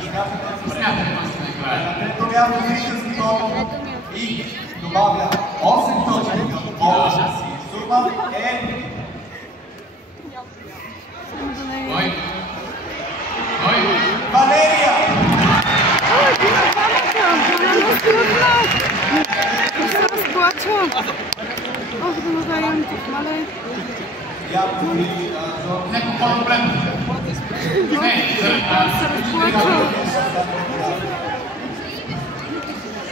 Смятате точно накрая. На трето място Христински Томов и добавя 8 точки към повече си. Сума е... Кой? Кой? Валерия! се разплачва. Ох, да му даем тук, мале. Неко по-добре. Не, се разплачва.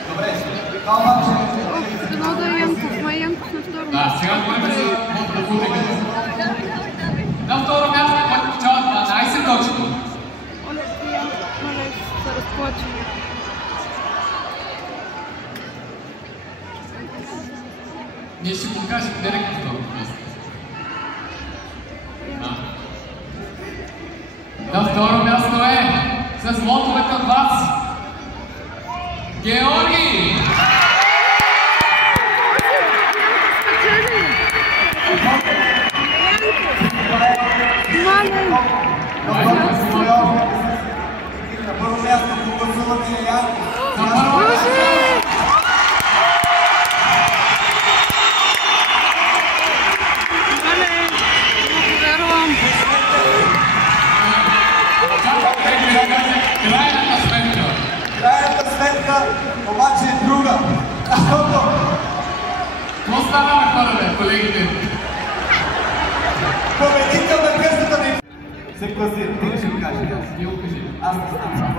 Добре, това обаче... Ох, да му даем тук, ма Янков на второ. Да, сега говорим за мотофутболите. На второ място, който получава 12 точки. Оле, Янков, мале, се разплачва. Ние ще го кажем директно второ място. На второ място е с лотовете от вас Георги! На първо място по гласуване е Янков. На първо място! Крайната сметка обаче е друга. Какво става на хора, колегите? Победител на късната ми се класира. Ти ли ще го кажеш? Ти го кажи. Аз не знам.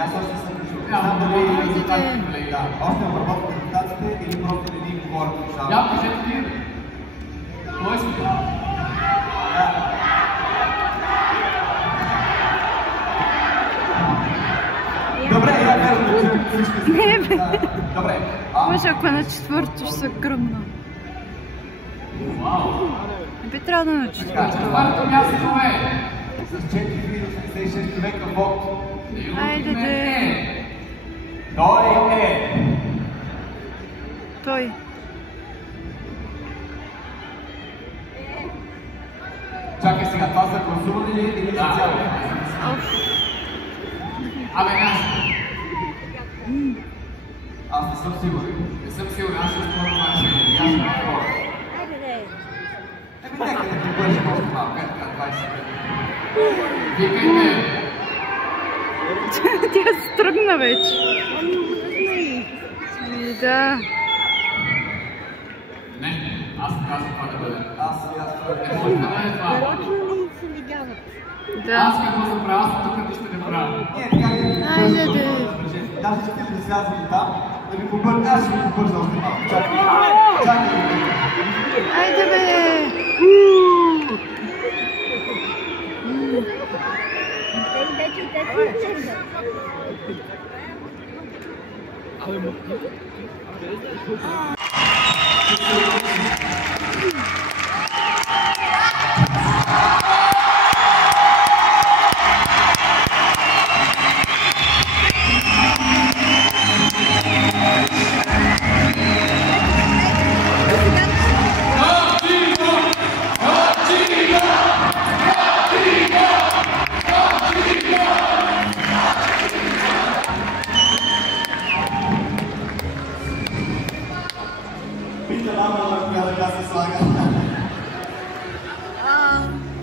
Аз още съм чул. Знам дали резултатите, колеги. Да, още обработвам резултатите или просто не ни говорят от шалата. Я, кажете ти. Кой искате? Добре, я казвам, че всички... Не, бе. Добре. Може, ако е на четвърто, ще се гръмна. Вау! Не би трябва да на четвърто. Четвърто място е... С 4086 човека вод. Айде, де. Той е... Той. Чакай сега, това за гласуване или за цяло? Абе, аз не съм сигурен. Не съм сигурен, аз ще споря това решение. Аз ще споря. Нека да ти бъдеш още малко, така 25. Викайте! Тя се тръгна вече. Да. Не, аз не казвам това да бъде. Аз Не може да бъде това. Да. Аз какво съм правил, аз тук нищо не правя. Айде, де. Даже ще ти слязали там, да ви побърна, аз ще ви побърза още малко. Чакай. Айде, бе.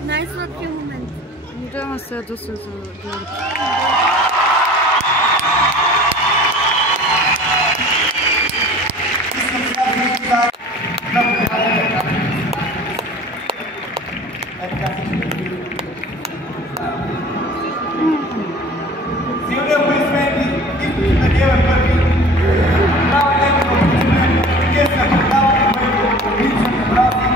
Най-сладкият момент. Да, ма се ядоса за Георги. Силни аплодисменти и на Георги първи. Браво, Георги, аплодисменти. Вие сте предавали, което лично прави.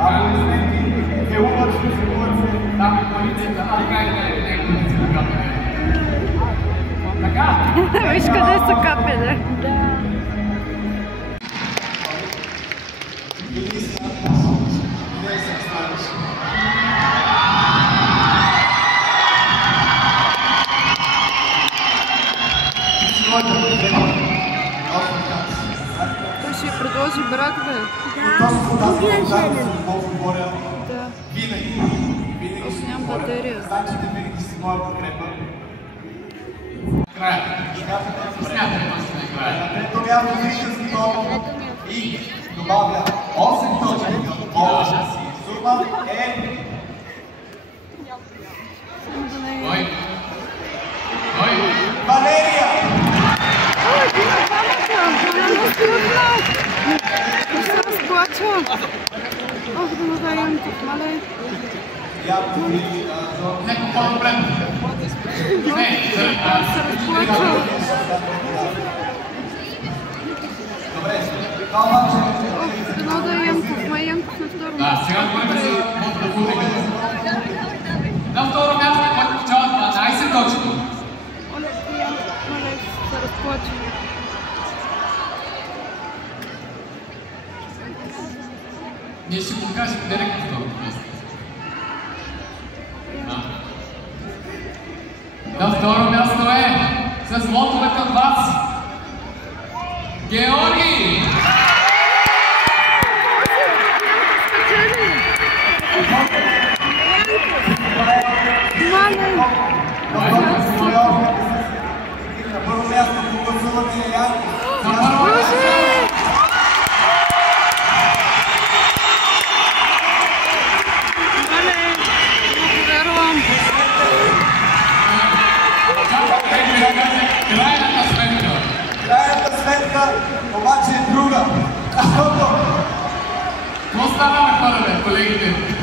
Аплодисменти, целуват се. Там е полицията, така и не е полицията капеле. Така? Виж къде са капеле. Той ще предложи брак, бе. Точно тази фантазия, за какво говоря Да. винаги. Аз нямам Благодаря. Значите винаги си моя подкрепа. Края. Смятате Края. на трето място зрителски топъл и добавя 8 точки към болнична си сума е... Кой? Кой? Валерия! Ой, ти на двамата! Она не успива! Не се разплача! Ох, да му даем тук, мале! Явно ви... Неко по-добре. Не, се разплача! Добре, това обаче... Ох, да му даем тук, Маянков на второ Да, място. сега говорим за подпрепутиката. На второ място, който получава 12 точки. Оле, прием, мале, се разплача. Ние ще го кажем директно второ място. На второ място е с лотовете от вас Георги! На първо място по гласуване е Янко. На първо място! Крайната сметка обаче е друга. Защото... Какво става на хора, колегите?